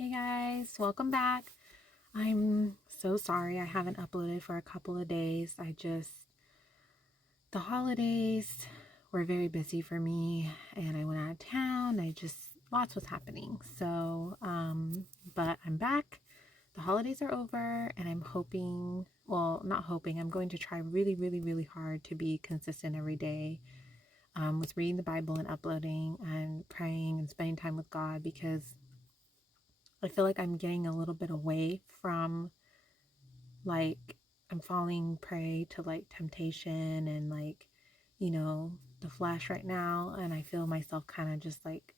Hey guys, welcome back. I'm so sorry I haven't uploaded for a couple of days. The holidays were very busy for me and I went out of town. Lots was happening. But I'm back. The holidays are over and I'm hoping, well, not hoping, I'm going to try really, really, really hard to be consistent every day with reading the Bible and uploading and praying and spending time with God because I feel like I'm getting a little bit away from like I'm falling prey to like temptation and the flesh right now. And I feel myself kind of just like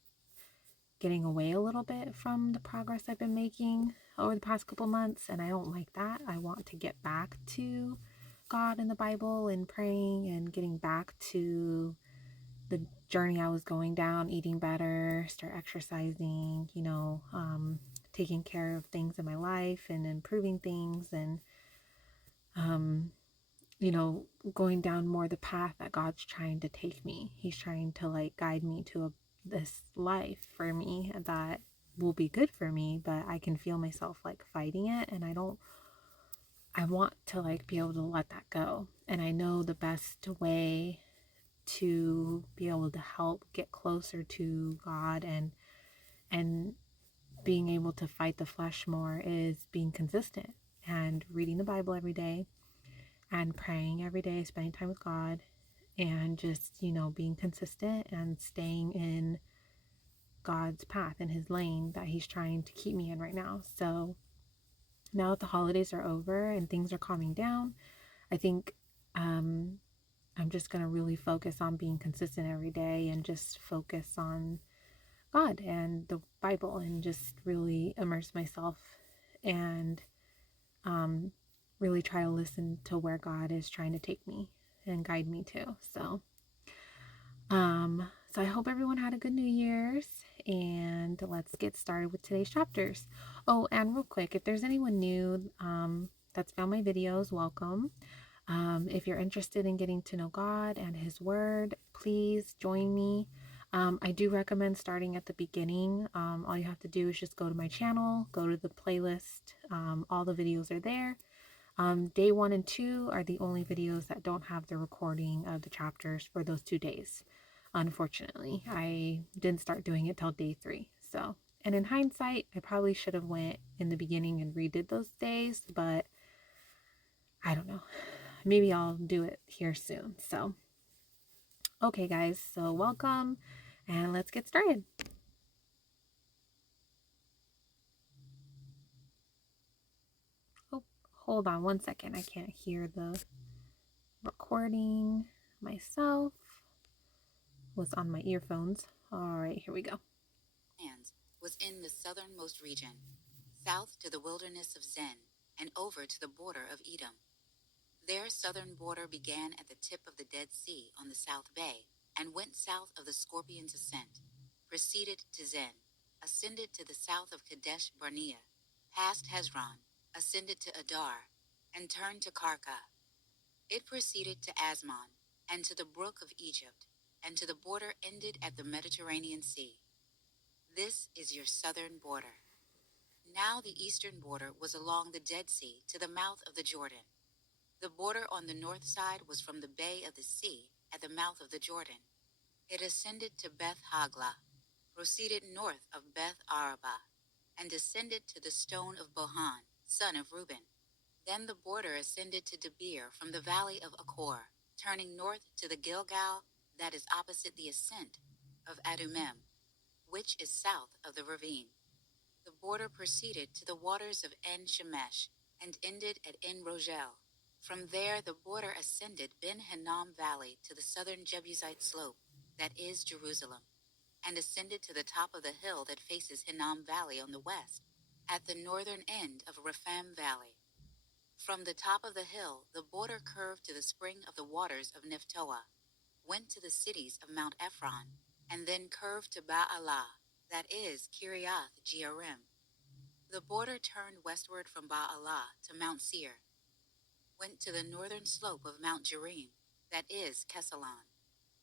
getting away a little bit from the progress I've been making over the past couple months. And I don't like that. I want to get back to God and the Bible and praying and getting back to the journey I was going down, eating better, start exercising, taking care of things in my life and improving things and, um, going down more the path that God's trying to take me. He's trying to like guide me to this life for me that will be good for me, but I can feel myself like fighting it and I want to like be able to let that go. And I know the best way to be able to help get closer to God and being able to fight the flesh more is being consistent and reading the Bible every day and praying every day, spending time with God and just, being consistent and staying in God's path in his lane that he's trying to keep me in right now. So now that the holidays are over and things are calming down, I think I'm just going to really focus on being consistent every day and just focus on God and the Bible and just really immerse myself and um, really try to listen to where God is trying to take me and guide me to. So I hope everyone had a good New Year's and let's get started with today's chapters. Oh, and real quick, if there's anyone new that's found my videos, welcome. If you're interested in getting to know God and His Word, please join me. I do recommend starting at the beginning. All you have to do is just go to my channel, go to the playlist. All the videos are there. Day 1 and 2 are the only videos that don't have the recording of the chapters for those 2 days. Unfortunately, I didn't start doing it till day 3. So, and in hindsight, I probably should have went in the beginning and redid those days, but I don't know. Maybe I'll do it here soon. So, okay, guys, so welcome and let's get started. Oh, hold on one second. I can't hear the recording myself. Was on my earphones. All right, here we go. Was in the southernmost region, south to the wilderness of Zin, and over to the border of Edom. Their southern border began at the tip of the Dead Sea on the South Bay, and went south of the Scorpion's Ascent, proceeded to Zin, ascended to the south of Kadesh Barnea, passed Hezron, ascended to Adar, and turned to Karka. It proceeded to Asmon, and to the brook of Egypt, and to the border ended at the Mediterranean Sea. This is your southern border. Now the eastern border was along the Dead Sea to the mouth of the Jordan. The border on the north side was from the bay of the sea at the mouth of the Jordan. It ascended to Beth Hagla, proceeded north of Beth Arabah, and descended to the stone of Bohan, son of Reuben. Then the border ascended to Debir from the valley of Achor, turning north to the Gilgal that is opposite the ascent of Adumim, which is south of the ravine. The border proceeded to the waters of En Shemesh and ended at En Rogel. From there the border ascended Ben Hinnom Valley to the southern Jebusite slope, that is Jerusalem, and ascended to the top of the hill that faces Hinnom Valley on the west, at the northern end of Rephaim Valley. From the top of the hill the border curved to the spring of the waters of Nephtoah, went to the cities of Mount Ephron, and then curved to Baalah, that is Kiriath Jearim. The border turned westward from Baalah to Mount Seir, went to the northern slope of Mount Jerim, that is Kesalon,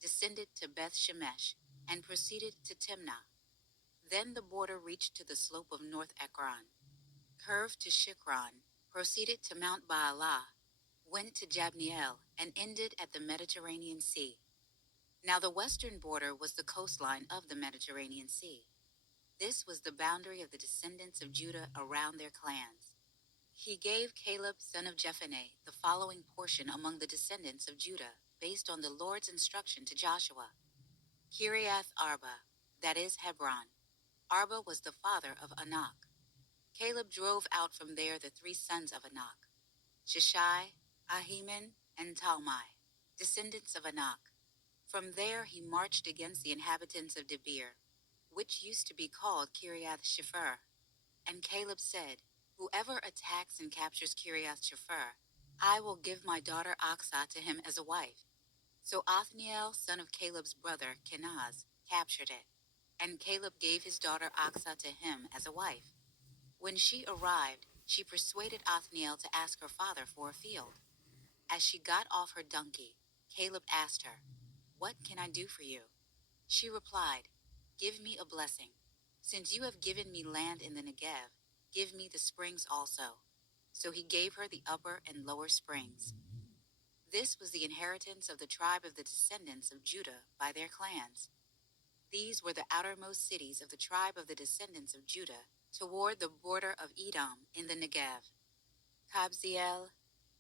descended to Beth Shemesh, and proceeded to Timnah. Then the border reached to the slope of North Ekron, curved to Shikron, proceeded to Mount Baalah, went to Jabneel, and ended at the Mediterranean Sea. Now the western border was the coastline of the Mediterranean Sea. This was the boundary of the descendants of Judah around their clans. He gave Caleb, son of Jephunneh, the following portion among the descendants of Judah, based on the Lord's instruction to Joshua. Kiriath Arba, that is Hebron. Arba was the father of Anak. Caleb drove out from there the three sons of Anak, Shishai, Ahiman, and Talmai, descendants of Anak. From there he marched against the inhabitants of Debir, which used to be called Kiriath Shepher. And Caleb said, "Whoever attacks and captures Kiriath Shepher, I will give my daughter Aksah to him as a wife." So Othniel, son of Caleb's brother Kenaz, captured it, and Caleb gave his daughter Aksah to him as a wife. When she arrived, she persuaded Othniel to ask her father for a field. As she got off her donkey, Caleb asked her, "What can I do for you?" She replied, "Give me a blessing. Since you have given me land in the Negev, give me the springs also." So he gave her the upper and lower springs. This was the inheritance of the tribe of the descendants of Judah by their clans. These were the outermost cities of the tribe of the descendants of Judah toward the border of Edom in the Negev: Kabzeel,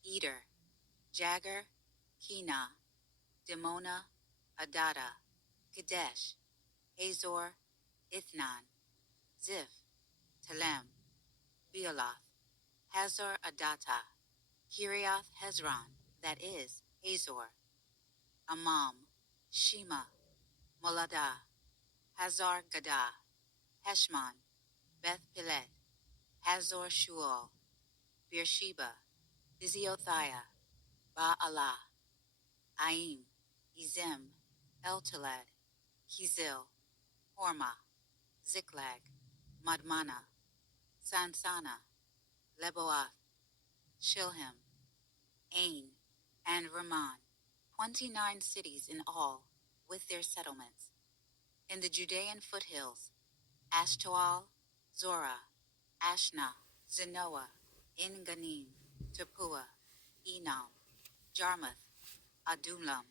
Eder, Jagur, Kena, Dimona, Adada, Kadesh, Hazor, Ithnan, Ziph, Telem, Bealoth, Hazor Adata, Kiriath Hezron, that is, Hazor, Amam, Shema, Moladah, Hazar Gadah, Heshmon, Beth Pilet, Hazor Shual, Beersheba, Biziothia, Baalah, Aim, Ezem, Eltolad, Kizil, Hormah, Ziklag, Madmana, Sansana, Leboath, Shilhim, Ain, and Ramon, 29 cities in all, with their settlements. In the Judean foothills, Ashtaol, Zorah, Ashna, Zenoah, En-Ganim, Tepuah, Enam, Jarmuth, Adullam,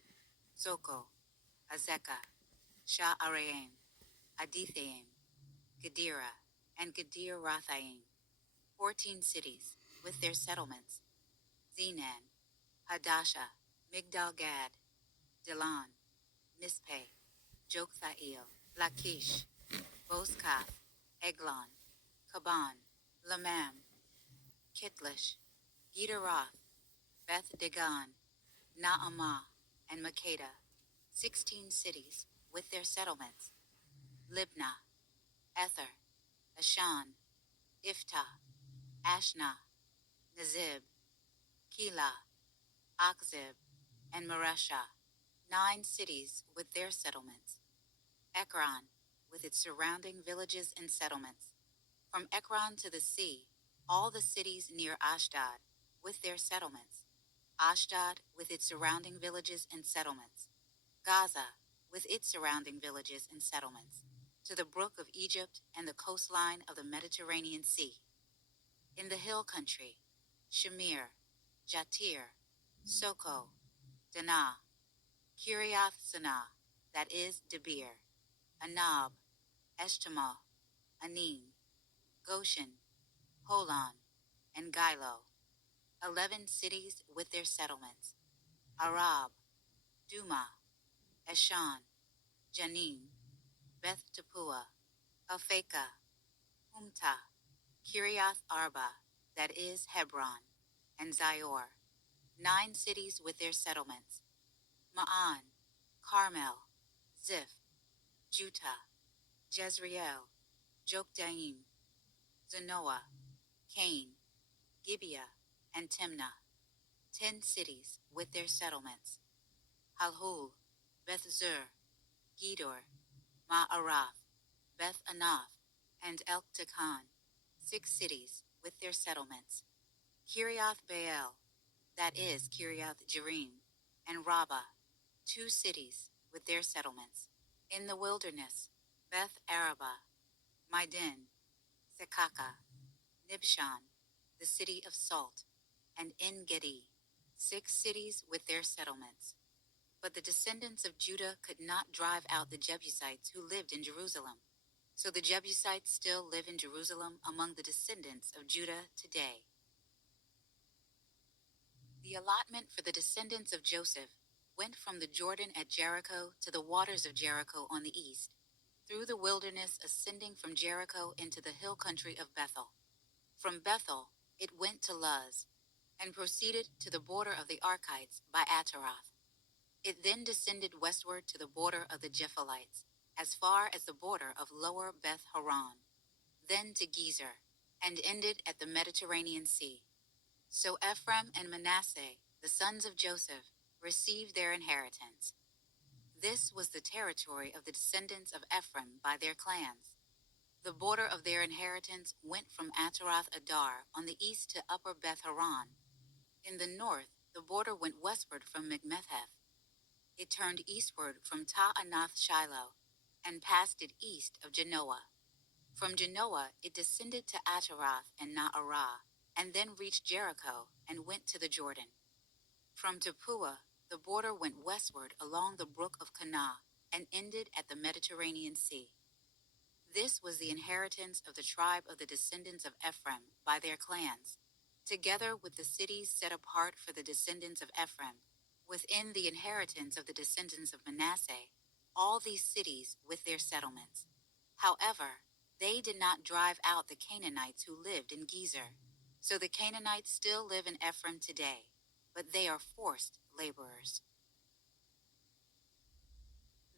Soko, Azekah, Sha'araim, Adithaim, Gedera, and Gedir Rathaim, 14 cities, with their settlements: Zenan, Hadasha, Migdal Gad, Dilan, Mispeh, Jokthael, Lachish, Bozkath, Eglon, Kaban, Lamam, Kitlish, Gideroth, Beth Dagon, Naamah, and Makeda, 16 cities, with their settlements: Libnah, Ether, Ashan, Iftah, Ashna, Nazib, Keilah, Achzib, and Mareshah, 9 cities with their settlements. Ekron, with its surrounding villages and settlements. From Ekron to the sea, all the cities near Ashdod, with their settlements. Ashdod, with its surrounding villages and settlements. Gaza, with its surrounding villages and settlements, to the brook of Egypt and the coastline of the Mediterranean Sea. In the hill country, Shamir, Jatir, Soko, Danah, Kiriath Sanah, that is, Debir, Anab, Eshtemoh, Anim, Goshen, Holon, and Gilo, 11 cities with their settlements: Arab, Duma, Eshan, Janim, Beth Tappuah, Aphekah, Humta, Kiriath Arba, that is, Hebron, and Zior, 9 cities with their settlements: Ma'an, Carmel, Ziph, Juttah, Jezreel, Jokdaim, Zanoah, Cain, Gibeah, and Timnah, 10 cities with their settlements: Halhul, Beth Zur, Gedor, Ma'arath, Beth Anath, and Eltekhan, 6 cities with their settlements: Kiriath Baal, that is, Kiriath Jearim, and Rabbah, 2 cities with their settlements. In the wilderness, Beth Arabah, Midin, Sekaka, Nibshan, the city of Salt, and En Gedi, 6 cities with their settlements. But the descendants of Judah could not drive out the Jebusites who lived in Jerusalem. So the Jebusites still live in Jerusalem among the descendants of Judah today. The allotment for the descendants of Joseph went from the Jordan at Jericho to the waters of Jericho on the east, through the wilderness ascending from Jericho into the hill country of Bethel. From Bethel it went to Luz, and proceeded to the border of the Archites by Ataroth. It then descended westward to the border of the Jephthalites, as far as the border of lower Beth Horon, then to Gezer, and ended at the Mediterranean Sea. So Ephraim and Manasseh, the sons of Joseph, received their inheritance. This was the territory of the descendants of Ephraim by their clans. The border of their inheritance went from Ataroth Adar on the east to upper Beth Horon. In the north, the border went westward from Machmetheth. It turned eastward from Ta'anath Shiloh, and passed it east of Genoa. From Genoa it descended to Ataroth and Naarah, and then reached Jericho and went to the Jordan. From Tappuah the border went westward along the brook of Kanah, and ended at the Mediterranean Sea. This was the inheritance of the tribe of the descendants of Ephraim by their clans, together with the cities set apart for the descendants of Ephraim, within the inheritance of the descendants of Manasseh, all these cities with their settlements. However, they did not drive out the Canaanites who lived in Gezer. So the Canaanites still live in Ephraim today, but they are forced laborers.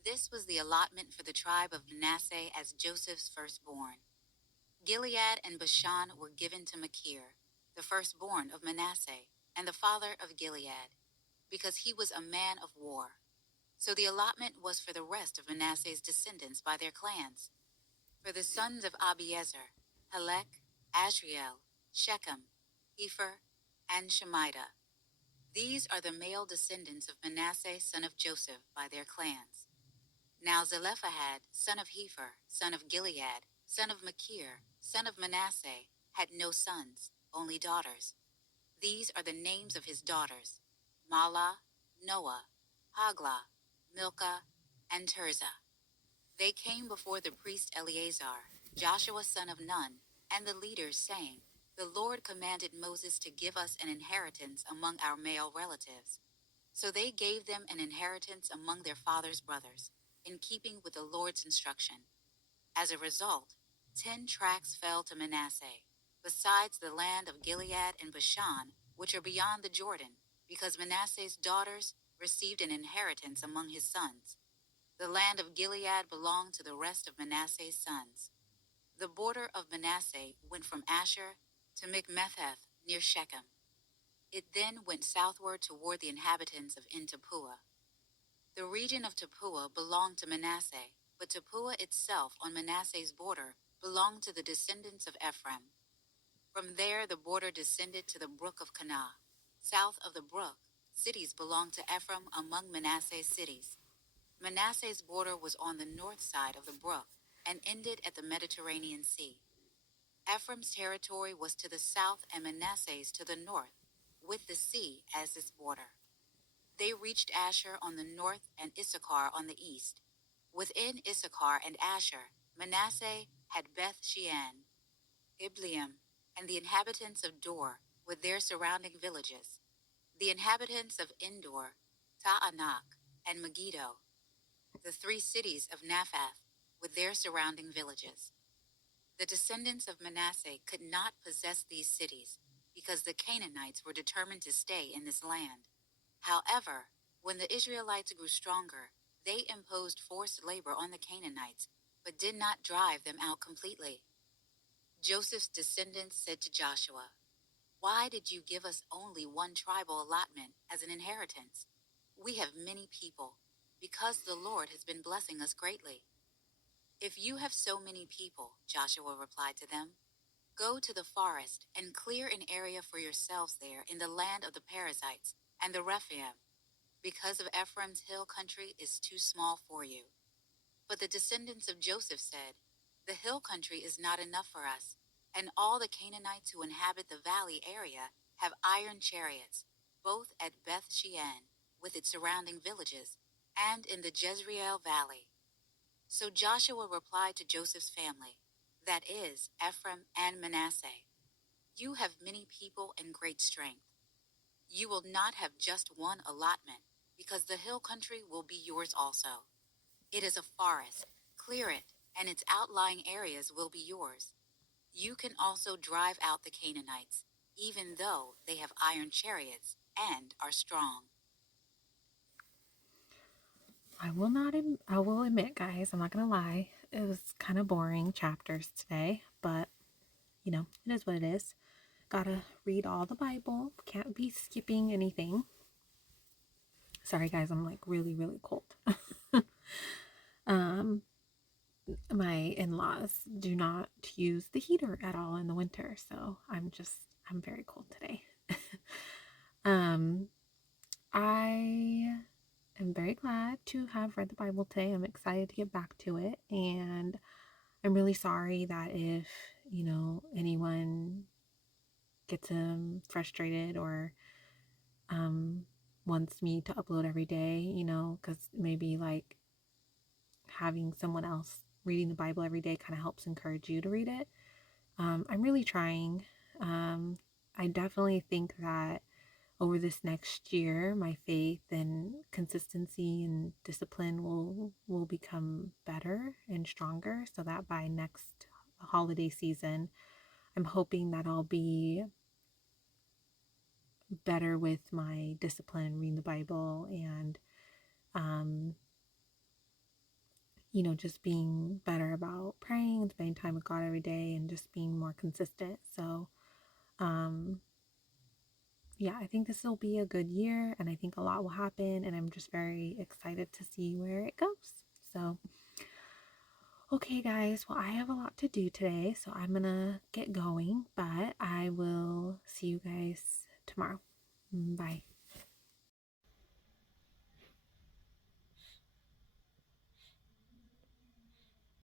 This was the allotment for the tribe of Manasseh as Joseph's firstborn. Gilead and Bashan were given to Machir, the firstborn of Manasseh, and the father of Gilead, because he was a man of war. So the allotment was for the rest of Manasseh's descendants by their clans. For the sons of Abiezer, Helek, Asriel, Shechem, Epher, and Shemida. These are the male descendants of Manasseh son of Joseph by their clans. Now Zelophehad, son of Hepher, son of Gilead, son of Machir, son of Manasseh, had no sons, only daughters. These are the names of his daughters: Mahlah, Noah, Haglah, Milcah, and Tirzah. They came before the priest Eleazar, Joshua son of Nun, and the leaders, saying, "The Lord commanded Moses to give us an inheritance among our male relatives." So they gave them an inheritance among their father's brothers, in keeping with the Lord's instruction. As a result, 10 tracts fell to Manasseh, besides the land of Gilead and Bashan, which are beyond the Jordan, because Manasseh's daughters received an inheritance among his sons. The land of Gilead belonged to the rest of Manasseh's sons. The border of Manasseh went from Asher to Machmetheth near Shechem. It then went southward toward the inhabitants of En Tappuah. The region of Tappuah belonged to Manasseh, but Tappuah itself on Manasseh's border belonged to the descendants of Ephraim. From there the border descended to the brook of Kanah. South of the brook, cities belonged to Ephraim among Manasseh's cities. Manasseh's border was on the north side of the brook and ended at the Mediterranean Sea. Ephraim's territory was to the south and Manasseh's to the north, with the sea as its border. They reached Asher on the north and Issachar on the east. Within Issachar and Asher, Manasseh had Beth Shean, Ibleam, and the inhabitants of Dor with their surrounding villages, the inhabitants of Endor, Ta'anak, and Megiddo, the 3 cities of Naphath with their surrounding villages. The descendants of Manasseh could not possess these cities because the Canaanites were determined to stay in this land. However, when the Israelites grew stronger, they imposed forced labor on the Canaanites, but did not drive them out completely. Joseph's descendants said to Joshua, "Why did you give us only one tribal allotment as an inheritance? We have many people, because the Lord has been blessing us greatly." "If you have so many people," Joshua replied to them, "go to the forest and clear an area for yourselves there in the land of the Perizzites and the Rephaim, because of Ephraim's hill country is too small for you." But the descendants of Joseph said, The hill country is not enough for us, and all the Canaanites who inhabit the valley area have iron chariots, both at Beth Shean, with its surrounding villages, and in the Jezreel valley. So Joshua replied to Joseph's family, that is, Ephraim and Manasseh, "You have many people and great strength. You will not have just one allotment, because the hill country will be yours also. It is a forest. Clear it, and its outlying areas will be yours. You can also drive out the Canaanites, even though they have iron chariots and are strong." I will admit, guys, I'm not gonna lie, it was kind of boring chapters today, but it is what it is. Gotta read all the Bible, can't be skipping anything. Sorry, guys, I'm like really, really cold. um, my in-laws do not use the heater at all in the winter, so I'm very cold today. um, I am very glad to have read the Bible today. I'm excited to get back to it, and I'm really sorry that if anyone gets frustrated or wants me to upload every day, because maybe like having someone else reading the Bible every day kind of helps encourage you to read it. I'm really trying. I definitely think that over this next year, my faith and consistency and discipline will become better and stronger, so that by next holiday season, I'm hoping that I'll be better with my discipline, reading the Bible, and just being better about praying and spending time with God every day and just being more consistent. So, yeah, I think this will be a good year, and I think a lot will happen, and I'm just very excited to see where it goes. So, okay, guys, well, I have a lot to do today, so I'm gonna get going, but I will see you guys tomorrow. Bye.